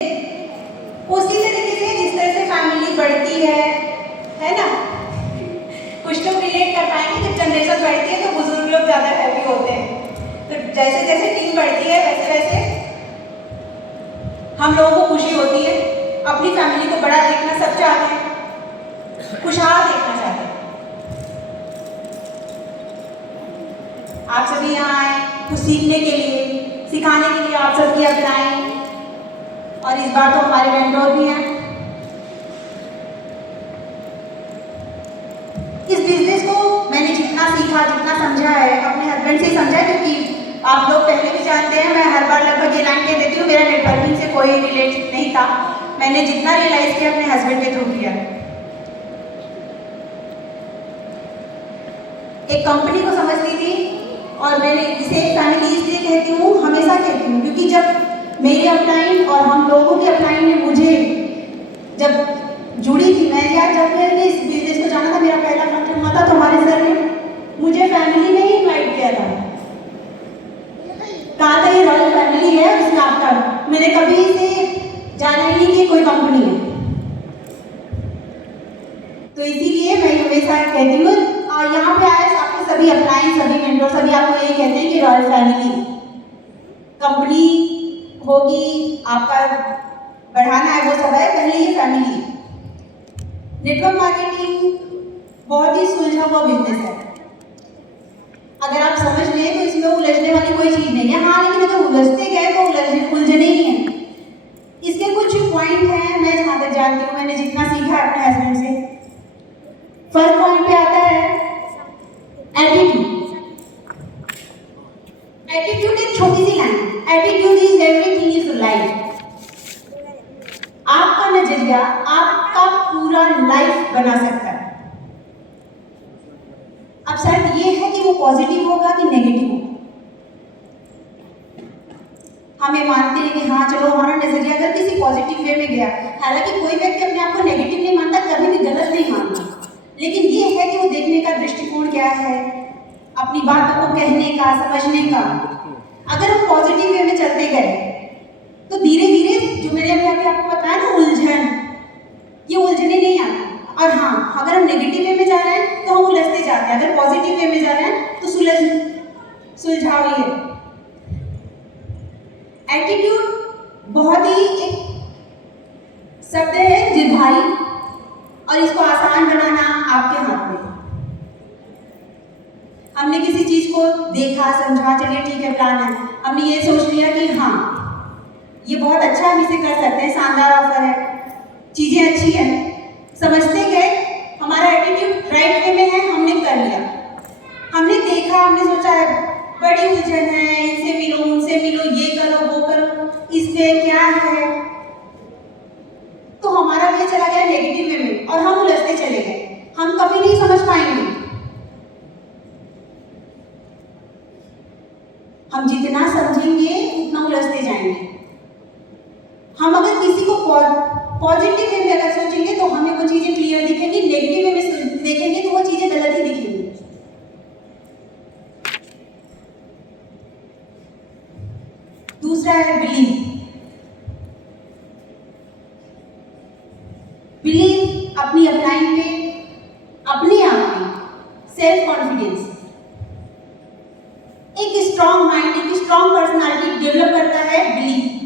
उसी तरीके से जिस तरह से फैमिली बढ़ती है ना। कुछ लोग रिलेट कर पाएंगे, जब जनरेशन बढ़ती है तो बुजुर्ग लोग ज़्यादा हैप्पी होते हैं। तो जैसे जैसे टीम बढ़ती है वैसे वैसे हम लोगों को खुशी होती है। अपनी फैमिली को बड़ा देखना सब चाहते हैं, खुशहाल देखना चाहते हैं। आप सभी यहाँ आए कुछ सीखने के लिए, सिखाने के लिए आप सबकी अपनाएं। और इस बार तो हमारे मेंटोर भी हैं। इस बिजनेस को मैंने जितना सीखा, जितना समझा है, अपने हस्बैंड से समझा, क्योंकि आप लोग पहले भी जानते हैं मैं हर बार लगभग ये लाइन कह देती हूँ, मेरा नेटवर्किंग से कोई रिलेट नहीं था। मैंने जितना रियलाइज किया अपने हस्बैंड के थ्रू किया। एक कंपनी को समझती थी और मैंने इसे फैमिली इसलिए कहती हूँ, हमेशा कहती हूँ, क्योंकि जब मेरी अपलाइन और हम लोगों की अपलाइन ने मुझे जब जुड़ी थी, मैं यार जब मैंने इस बिजनेस को जाना था, मेरा पहला फंक्शन हुआ था तो हमारे सर ने मुझे फैमिली में ही इन्वाइट किया था। कहा था ये रॉयल फैमिली है, इसमें आपका, मैंने कभी इसे जाना ही नहीं कि कोई कंपनी है। तो इसीलिए मैं हमेशा कहती हूँ, यहाँ पे आए आपके सभी अपलाइन, सभी मेंटोर, सभी आपको यही कहते हैं कि रॉयल फैमिली कंपनी होगी, आपका बढ़ाना है वो सब है, पहले ये फैमिली। नेटवर्क मार्केटिंग बहुत ही सुलझा हुआ बिजनेस है। अगर आप समझ लें तो इसमें उलझने वाली कोई चीज नहीं है। हाँ, लेकिन अगर उलझते गए तो उलझने ही है। इसके कुछ पॉइंट हैं, मैं जहाँ तक जानती हूँ, मैंने जितना सीखा है अपने हस्बैंड से। फर्स्ट पॉइंट पे आता है एटीट्यूड। एटीट्यूड एक छोटी सी line, attitude is everything is life. आपका नजरिया आपका पूरा लाइफ बना सकता है। अब शर्त ये है कि वो पॉजिटिव होगा कि नेगेटिव होगा। हमें मानते हैं कि हाँ चलो हमारा नजरिया अगर किसी पॉजिटिव वे में गया, हालांकि कोई व्यक्ति अपने आप को नेगेटिव नहीं मानता, कभी भी गलत नहीं मानता, लेकिन ये है कि वो देखने का दृष्टिकोण क्या है, अपनी बातों को कहने का, समझने का। अगर हम पॉजिटिव वे में चलते गए तो धीरे धीरे, जो मैंने अभी आपको बताया ना, उलझन, ये उलझने नहीं आती। और हाँ, अगर हम नेगेटिव वे में जा रहे हैं तो हम उलझते जाते हैं, अगर पॉजिटिव वे में जा रहे हैं तो सुलझाव ही है। एटीट्यूड बहुत ही एक शब्द है जिद्भारी, और इसको आसान बनाना आपके हाथ में। हमने किसी चीज को देखा, समझा, चलिए ठीक है प्लान है, हमने ये सोच लिया कि हाँ ये बहुत अच्छा, हम इसे कर सकते हैं, शानदार ऑफर है, चीजें अच्छी हैं, समझते गए, हमारा एटीट्यूड राइट वे में है, हमने कर लिया। हमने देखा, हमने सोचा बड़ी उलझन है, इनसे मिलो, उनसे मिलो, ये करो, वो करो, इससे क्या है, तो हमारा वे चला गया नेगेटिव वे में और हम उलझते चले गए। हम कभी नहीं समझ पाएंगे। हम जितना समझेंगे उतना उलझते जाएंगे। हम अगर किसी को पॉजिटिव वे में अगर सोचेंगे तो हमें वो चीजें क्लियर दिखेंगी, नेगेटिव वे में देखेंगे तो वो चीजें गलत ही दिखेंगी। दूसरा है बिलीव। बिलीव अपनी अपलाइन पे, अपने आप में सेल्फ कॉन्फिडेंस, एक स्ट्रॉन्ग माइंड, एक स्ट्रॉन्ग पर्सनालिटी डेवलप करता है बिलीव।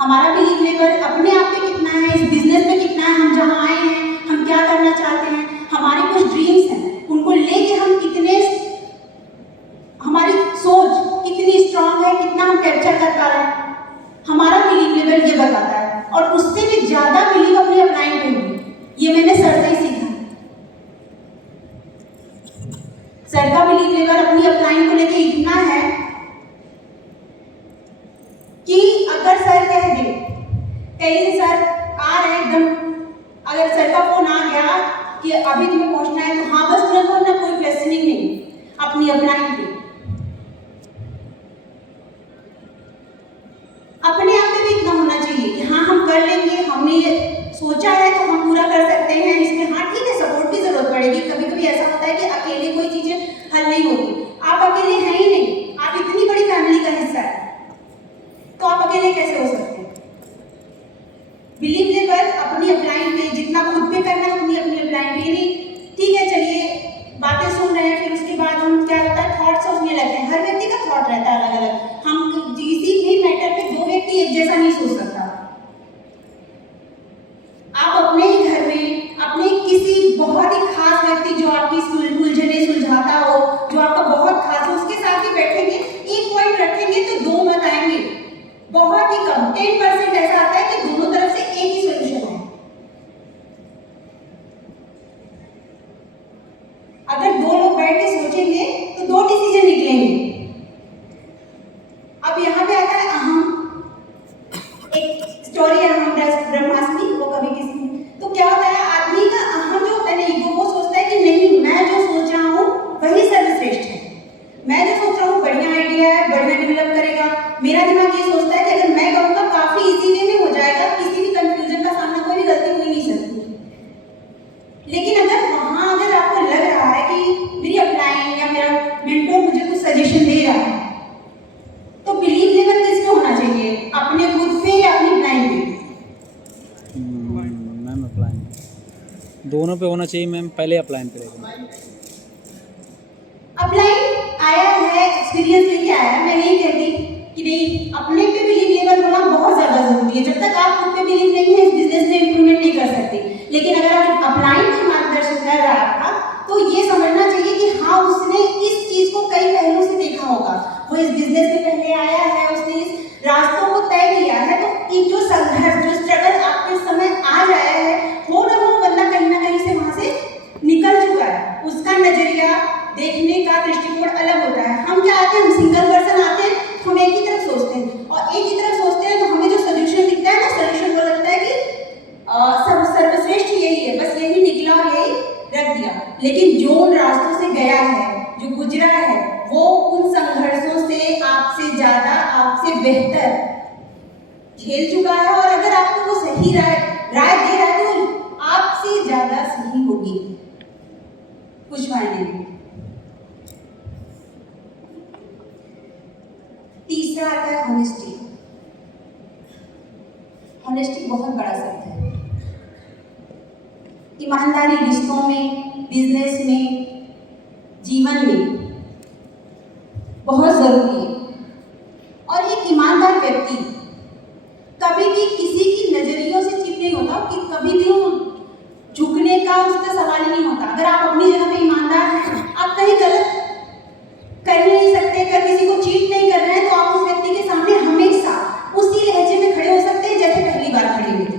हमारा बिलीव लेवल अपने आप पे कितना है, इस बिजनेस में कितना है, हम जहाँ आए हैं, हम क्या करना चाहते हैं, हमारे कुछ ड्रीम्स हैं, उनको लेके हम कितने, हमारी सोच कितनी स्ट्रॉन्ग है, कितना हम कैप्चर कर पा रहे हैं, हमारा बिलीव लेवल ये बताता है। और उससे भी ज्यादा बिलीव अपनी अपलाइन पे होगी। ये मैंने सर से ही सीखा। सर का बिलीव लेवल अपनी अपलाइन को लेके इतना है कि अगर सर कह दे, कहीं से सर आ रहे एकदम, अगर सर का फोन आ गया कि अभी तुम्हें पहुंचना है तो हाँ बस तुरंत पहुंचना, कोई क्वेश्चनिंग नहीं, अपनी अपलाइन पे। अपने आप में भी इतना होना चाहिए कि हाँ हम कर लेंगे, हमने ये सोचा है तो हम पूरा कर सकते हैं। इसमें हाँ ठीक है, सपोर्ट की जरूरत पड़ेगी। कभी कभी ऐसा होता है कि अकेले कोई चीजें हल नहीं होती। आप अकेले हैं ही नहीं, आप इतनी बड़ी फैमिली का हिस्सा है, तो आप अकेले कैसे हो सकते हैं। बिलीवेबल अपनी अपलाइन पे जितना खुद पे करना है उतनी अपनी अपलाइन पे, यानी ठीक है चलिए बातें सुन रहे हैं, फिर उसके बाद हम क्या होता है थॉट सोचने लगते हैं। हर व्यक्ति का थॉट रहता है अलग अलग, हम किसी भी मैटर पे दो व्यक्ति एक जैसा नहीं सोच सकता। आप अपने ही घर में अपने किसी बहुत ही खास व्यक्ति जो आपकी उलझने सुलझाता हो, जो आपका बहुत खास हो, उसके साथ ही बैठेंगे, एक पॉइंट रखेंगे तो दो मत आएंगे, बहुत ही कम 10% ऐसा आता है कि दोनों तरफ से एक ही सोल्यूशन है। अगर दो लोग बैठ के सोचेंगे तो दो डिसीजन निकलेंगे। अब यहाँ पे आता है अहम, एक स्टोरी है अहम ब्रह्मास्मि, वो कभी किसी तो क्या होता है आदमी का अहम जो होता है ना ईगो, वो सोचता है कि नहीं मैं जो सोच रहा हूँ वही सर्वश्रेष्ठ है, मैं जो सोच रहा हूँ बढ़िया आइडिया है, बढ़िया डेवलप करेगा। मेरा दिमाग ये सोचता है कि अगर मैं करूँगा काफी इजी वे में हो जाएगा, किसी भी कंफ्यूजन का सामना, कोई भी गलती हो ही नहीं सकती। लेकिन अगर आपको लग रहा है कि मेरी अपलाइन या मेरा मेंटर मुझे कुछ सजेशन दे रहा है, तो बिलीव लेवल किस पे होना चाहिए, अपने खुद पे या अपनी अपलाइन पे? मैम अपलाइन दोनों पे होना चाहिए मैम, पहले अपलाइन पे रहेगा। अपलाइन आया है, एक्सपीरियंस लेके आया है, मैं नहीं कहती कि नहीं, अपने पे बिलीव लेवल होना बहुत ज्यादा जरूरी है। जब तक आप खुद पे बिलीव नहीं है इस बिजनेस में इंप्रूवमेंट नहीं कर सकते। लेकिन अगर आप अपलाइन का मार्गदर्शन कर रहा है आपका, तो ये समझना चाहिए कि हाँ उसने इस चीज को कई पहलू से देखा होगा, वो इस बिजनेस में पहले आया है, उसने इस रास्तों को तय किया है, तो एक जो संघर्ष जो स्ट्रगल आपके समय आज आया है, हो ना हो बंदा कहीं ना कहीं से वहां से निकल चुका है, उसका नजरिया देखने का दृष्टिकोण अलग होता है। हम क्या आते हैं, हम सिंगल पर्सन आते हैं, हम एक ही तरफ सोचते हैं, और एक ही तरफ सोचते हैं तो हमें जो सोल्यूशन दिखता है ना, सोल्यूशन को लगता है कि सर्वश्रेष्ठ यही है, बस यही निकला और यही रख दिया। लेकिन जो उन रास्तों से गया है, जो गुजरा है, वो उन संघर्षों से आपसे ज्यादा, आपसे बेहतर खेल चुका है, और अगर आपको वो सही राय दे रहा है तो आपसे ज्यादा सही होगी कुछ मायने में। तीसरा आता है ऑनेस्टी। ऑनेस्टी बहुत बड़ा शब्द है। ईमानदारी रिश्तों में, बिजनेस में, जीवन में बहुत जरूरी है। और एक ईमानदार व्यक्ति कभी भी किसी की नजरियों से चीट नहीं होता, कि कभी भी झुकने का उसका सवाल ही नहीं होता। अगर आप अपनी जगह पे ईमानदार हैं, आप कहीं गलत कर ही नहीं सकते, अगर किसी को चीट नहीं कर रहे हैं तो आप उस व्यक्ति के सामने हमेशा उसी लहजे में खड़े हो सकते हैं जैसे पहली बार खड़े हुए थे।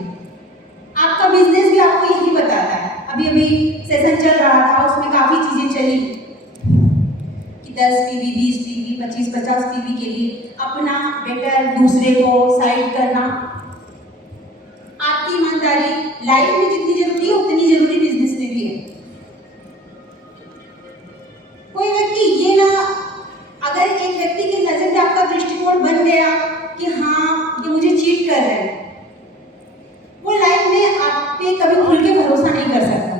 आपका बिजनेस भी आपको यही बताता है। अभी सेशन चल रहा था, उसमें काफी चीजें चली कि 10 पीवी, 20 पीवी, 25, 50 पीवी के लिए अपना बेटर, दूसरे को साइड करना। आपकी ईमानदारी लाइफ में जितनी जरूरी है उतनी जरूरी बिजनेस में भी है। कोई व्यक्ति ये ना, अगर एक व्यक्ति की नजर में आपका दृष्टिकोण बन गया कि हाँ ये मुझे चीट कर रहे हैं, वो लाइफ में आप पे कभी खुल के भरोसा नहीं कर सकता।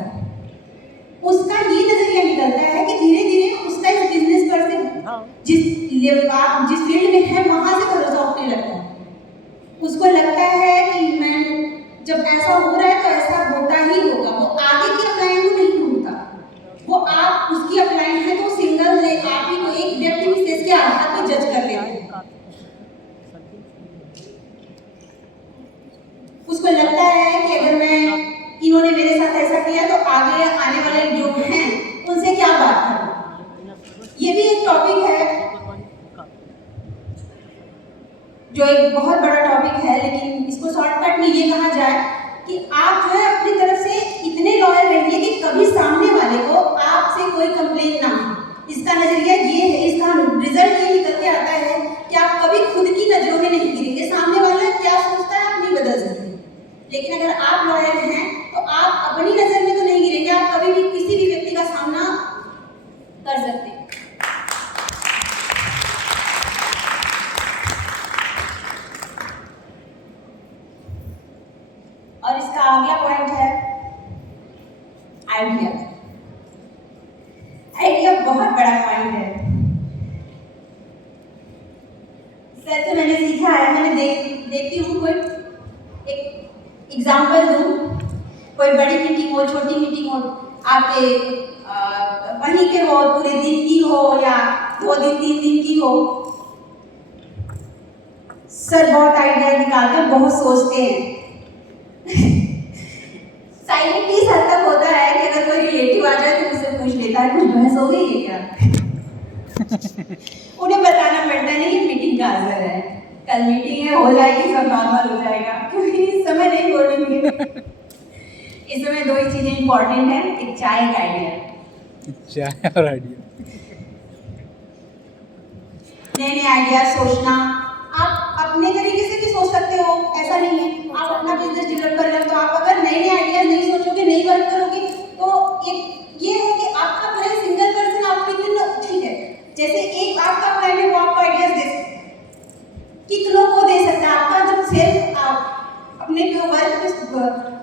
उसका ये नजरिया निकलता है कि धीरे धीरे उसका इस बिजनेस पर से जिस फील्ड में है वहां से भरोसा उठने लगता है। उसको लगता है कि मैं जब ऐसा हो रहा है तो ऐसा होता ही होगा। वो आगे की अपलाइन को नहीं ढूंढता, वो आप उसकी अपलाइन है तो सिंगल ले आप ही को एक व्यक्ति विशेष के आधार पर जज कर लेते हैं। उसको लगता है कि अगर इन्होंने मेरे साथ ऐसा किया तो आगे आने वाले जो हैं उनसे क्या बात करूं। ये भी एक टॉपिक है जो एक बहुत बड़ा टॉपिक है, लेकिन इसको शॉर्टकट में ये कहा जाए कि आप जो है अपनी तरफ से इतने लॉयल रहिए कि कभी सामने वाले को आपसे कोई कंप्लेन ना हो। इसका नजरिया ये है, इसका रिजल्ट ये निकल के आता है कि आप कभी खुद की नजरों में नहीं गिरेंगे। सामने वाला क्या सोचता है आप नहीं बदल सकते, लेकिन अगर आप लॉयल हैं तो आप अपनी नजर में तो नहीं गिरेंगे, आप कभी भी किसी भी व्यक्ति का सामना कर सकते हैं। और इसका अगला पॉइंट है आइडिया। आइडिया बहुत बड़ा पॉइंट है। सर से मैंने सीखा है, मैंने देखती हूँ कोई एक एग्जाम्पल दूँ, कोई बड़ी मीटिंग हो, छोटी मीटिंग हो, आपके वहीं के हो, पूरे दिन की हो या 2 दिन 3 दिन की हो, सर बहुत आइडिया निकालते हैं, बहुत सोचते हैं। साइलेंटली इस हद तक होता है कि अगर कोई रिलेटिव आ जाए तो मुझसे पूछ लेता है कुछ बहस हो गई है क्या? उन्हें बताना पड़ता है नहीं ये मीटिंग का असर है, कल मीटिंग है, हो जाएगी, सब नॉर्मल हो जाएगा, क्योंकि इस समय नहीं बोलेंगे। इस समय 2 ही चीजें इंपॉर्टेंट है, एक चाय, एक आइडिया। चाय और आइडिया। नए आइडिया सोचना, आप अपने तरीके से भी सोच सकते हो, ऐसा नहीं है। आप अपना बिजनेस डेवलप कर रहे हो तो आप अगर नए आइडियाज नहीं सोचोगे, नहीं वर्क करोगे, तो एक ये है कि आपका अपना सिंगल पर्सन आपको इतना ठीक है, जैसे एक आपका क्लाइंट है वो आपको आइडियाज दे सकता है, कितनों को दे सकता है। आपका जब सेल्फ आप अपने वर्क पे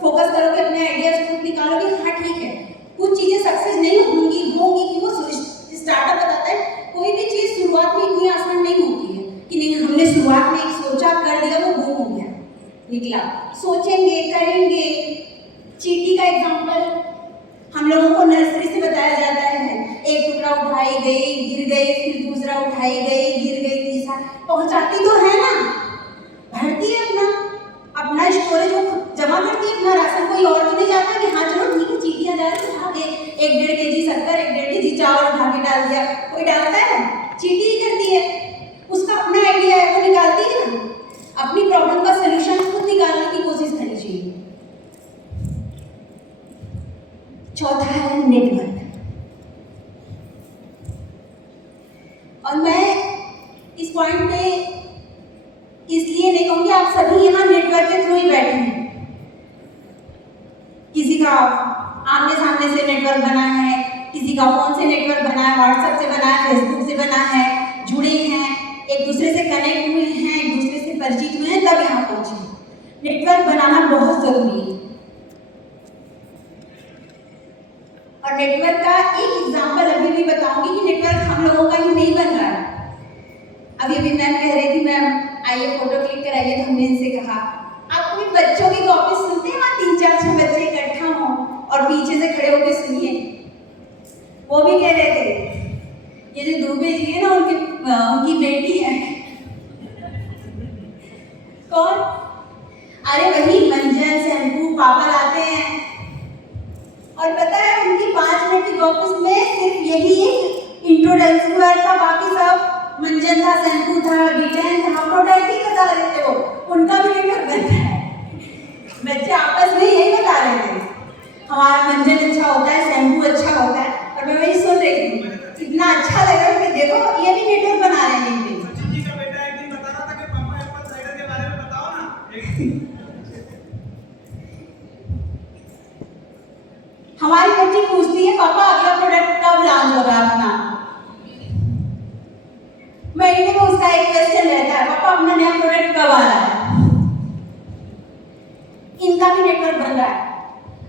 फोकस करोगे, अपने आइडियाज खुद निकालोगे, हाँ ठीक है, कुछ चीजें सक्सेस नहीं होंगी कि वो स्टार्टअप बताता है कोई भी चीज शुरुआत में इतनी आसान नहीं होती है कि नहीं हमने शुरुआत में एक सोचा, कर दिया, वो बूम हो गया, निकला। सोचेंगे, करेंगे। चींटी का एग्जांपल हम लोगों को नर्सरी से बताया जाता है, एक टुकड़ा उठाई गई, गिर गई, फिर दूसरा उठाई गई, गिर गई, तीसरा, पहुंचाती तो है ना, भरती है अपना स्टोरेज, वो जमा करती है अपना राशन, कोई और तो नहीं जाता कि हाँ चलो ठीक है चींटियां जा रही उठा के 1-1.5 kg शक्कर, 1-1.5 kg चावल उठा के डाल दिया, कोई डालता है? चींटी ही करती है। उसका अपना आइडिया है, वो निकालती है ना, अपनी प्रॉब्लम का सोल्यूशन खुद निकालने की कोशिश करनी चाहिए। चौथा है नेटवर्क, और मैं इस पॉइंट पे इसलिए नहीं कहूँगी, आप सभी यहाँ नेटवर्क के थ्रू ही बैठे हैं। किसी का आमने सामने से नेटवर्क बना है, किसी का फोन से नेटवर्क बना है, व्हाट्सएप से बना है, फेसबुक से बना है, जुड़े हैं, एक दूसरे से कनेक्ट हुए हैं, एक दूसरे से परिचित हुए हैं, तब यहाँ पहुंचे। नेटवर्क बनाना बहुत जरूरी है। और नेटवर्क का एक एग्जाम्पल अभी भी बताऊंगी कि नेटवर्क हम लोगों का ही नहीं बन रहा है। अभी मैम कह रही थी, मैम आइए फोटो क्लिक कराइए, तो हमने इनसे कहा आप कोई बच्चों की कॉपी सुनते हैं, वहाँ 3-4-6 बच्चे इकट्ठा हों और पीछे से खड़े होकर सुनिए। वो भी कह रहे थे ये जो दुबे जी है ना, उनकी बेटी है। कौन? अरे वही मंजन, शैम्पू, पापा लाते हैं, और पता है उनकी 5 मिनट की गॉसिप में सिर्फ यही एक इंट्रोडक्शन था, बाकी सब मंजन था, शैम्पू था, डिटेन था, प्रोडक्ट ही बता रहे थे। वो उनका भी नेटवर्क बनता है, बच्चे आपस में यही बता रहे थे हमारा मंजन अच्छा होता है, शैम्पू अच्छा होता है, और मैं वही सुन रही थी, इतना अच्छा लग रहा है कि देखो ये भी नेटवर्क बना रहे हैं। जी का बेटा एक दिन बता रहा था कि पापा एप्पल साइडर के बारे में बताओ ना। हमारी बच्ची पूछती है पापा अगला प्रोडक्ट कब लॉन्च होगा अपना, महीने में उसका एक क्वेश्चन रहता है, पापा अपना नया प्रोडक्ट कब आ रहा है। इनका भी नेटवर्क बन रहा है।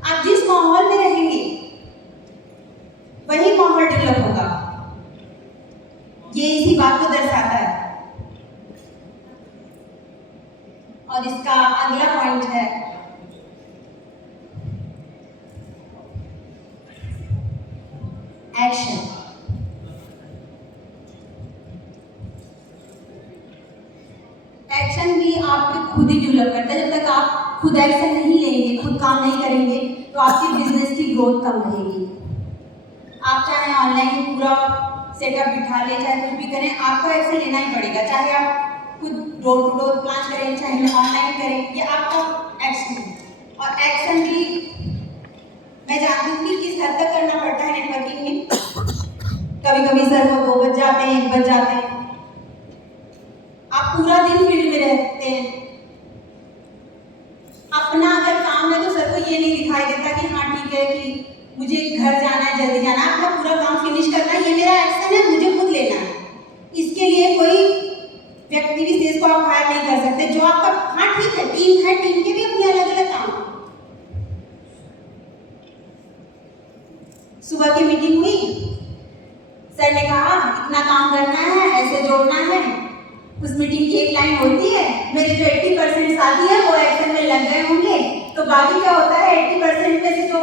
आप जिस माहौल में रहेंगे वही माहौल डेवलप होगा, ये इसी बात को दर्शाता है। और इसका अगला पॉइंट है एक्शन। एक्शन भी आपके खुद ही डेवलप करता है। जब तक आप खुद एक्शन नहीं लेंगे, खुद काम नहीं करेंगे, तो आपकी बिजनेस की ग्रोथ कम रहेगी। आप चाहे ऑनलाइन पूरा सेटअप बिठा लें, चाहे कुछ भी करें, आपको एक्शन लेना ही पड़ेगा। चाहे आप खुद डोर टू डोर प्लान करें, चाहे ऑनलाइन करें, ये आपका एक्शन है। और एक्शन भी मैं जानती हूँ कि किस हद तक करना पड़ता है नेटवर्किंग में। कभी कभी सर को 2 बज जाते हैं, 1 बज जाते हैं, आप पूरा दिन फील्ड में रहते हैं। अपना अगर काम है तो सर को ये नहीं दिखाई देता कि हाँ ठीक है कि मुझे घर जाना है, जल्दी जाना है, अपना पूरा काम फिनिश करना है, ये मेरा एक्शन है, मुझे खुद लेना है। इसके लिए कोई व्यक्ति विशेष को आप हायर नहीं कर सकते। जो आपका हाँ ठीक है टीम है, टीम के भी अपने अलग अलग काम। सुबह की मीटिंग हुई, सर ने कहा इतना काम करना है, ऐसे जोड़ना है। उस मीटिंग की एक लाइन होती है, मेरे जो 80% साथी है वो एक्शन में लग गए होंगे तो बाकी क्या होता है 80% में से जो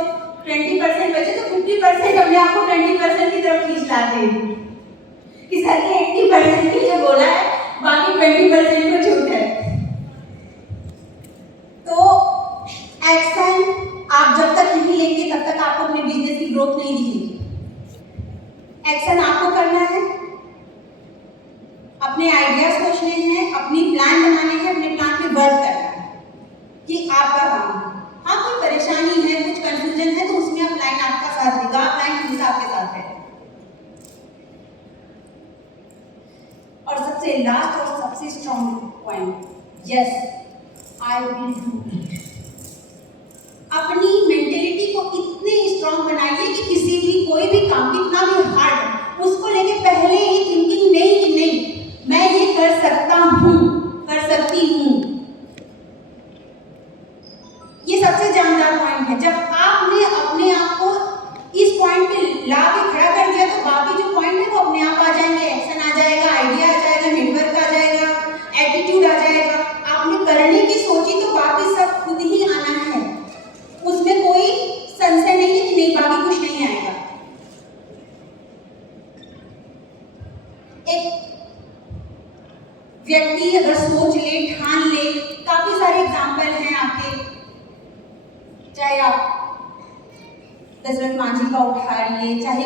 20% बचे तो 50% अपने आप को 20% की तरफ खींच लाते हैं कि सर ये 80% के लिए बोला है, बाकी 20% को छूट है। तो एक्शन आप जब तक नहीं लेंगे तब तक आपको अपने बिजनेस की ग्रोथ नहीं दिखेगी। एक्शन आपको करना है, अपने आइडिया सोचने हैं, अपनी प्लान बनाने हैं, अपने प्लान पे वर्क करना है कि आपका काम है। हाँ, कोई परेशानी है, कुछ कंफ्यूजन है तो उसमें आप लाइन आपका साथ देगा, आप लाइन हमेशा आपके साथ है। और सबसे लास्ट और सबसे strong point, yes I will do it. अपनी मेंटेलिटी को इतने स्ट्रॉन्ग बनाइए कि किसी भी कोई भी काम कितना भी हार्ड उसको लेके पहले ही थिंकिंग नहीं कि नहीं मैं ये कर सकता हूँ, कर सकती हूँ। ये सबसे जानदार पॉइंट है। जब आपने अपने आप को इस पॉइंट पे ला के खड़ा कर दिया तो बाकी जो पॉइंट है वो अपने आप आ जाएंगे। एक्शन आ जाएगा, आइडिया आ जाएगा, नेटवर्क आ जाएगा, एटीट्यूड आ जाएगा। आपने करने की सोची तो बाकी सब खुद ही आना है, उसमें कोई संशय नहीं है कि नहीं बाकी कुछ नहीं आएगा। एक व्यक्ति अगर सोच ले, ठान ले, काफी सारे एग्जाम्पल हैं आपके, चाहे आप दशरथ मांझी का उठा लिए, चाहे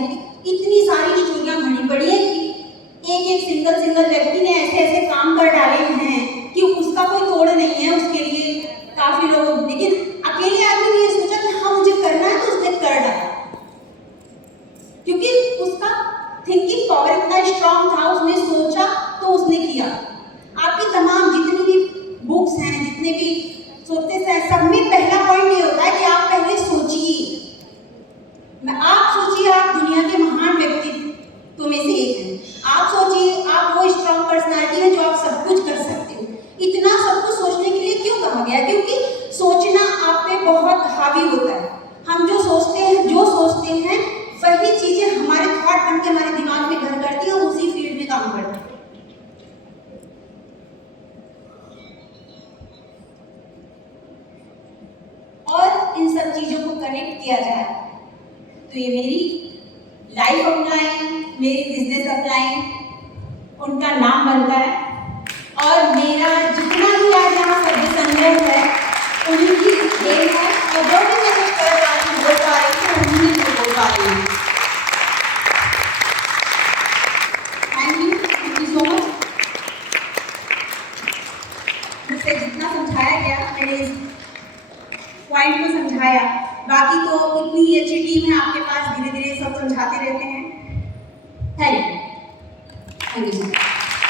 इतनी सारी स्टोरियां भरी पड़ी है कि एक सिंगल व्यक्ति ने ऐसे ऐसे काम कर डाले हैं कि उसका कोई तोड़ नहीं है। उसके लिए काफी लोग, लेकिन अकेले आदमी ने ये सोचा कि हाँ मुझे करना है तो उसने कर डाला, क्योंकि उसका थिंकिंग पावर इतना स्ट्रांग था। उसने सोचा तो उसने किया। आपकी तमाम जितनी भी बुक्स हैं, जितने भी सोचते हैं, सब में पहला पॉइंट ये होता है कि आप पहले सोचिए। आप सोचिए आप दुनिया के महान व्यक्तित्व में से एक हैं। आप सोचिए आप वो स्ट्रांग पर्सनालिटी है जो आप सब कुछ कर सकते हो। इतना सब कुछ सोचने के लिए क्यों कहा गया? क्योंकि सोचना आप पे बहुत हावी होता है। हम जो सोचते हैं वही चीजें हमारे थॉट बन के हमारे दिमाग में घर करती है और उसी फील्ड में काम करती है। और इन सब चीजों को कनेक्ट किया जाए तो ये मेरी लाइफ अपलाइन, मेरी बिजनेस अपलाइन, उनका नाम बनता है। और मेरा जितना भी आज यहाँ सर्विस संग्रह है उन्हीं की देन है। और जो भी मैं कुछ कर रहा हूँ, बोल पा रही हूँ, उन्हीं से बोल पा रही हूँ। Thank you so much. मुझसे जितना समझाया गया मैंने इस पॉइंट को समझाया। बाकी तो इतनी अच्छी टीम है आपके पास, धीरे धीरे सब समझाते रहते हैं। Thank you.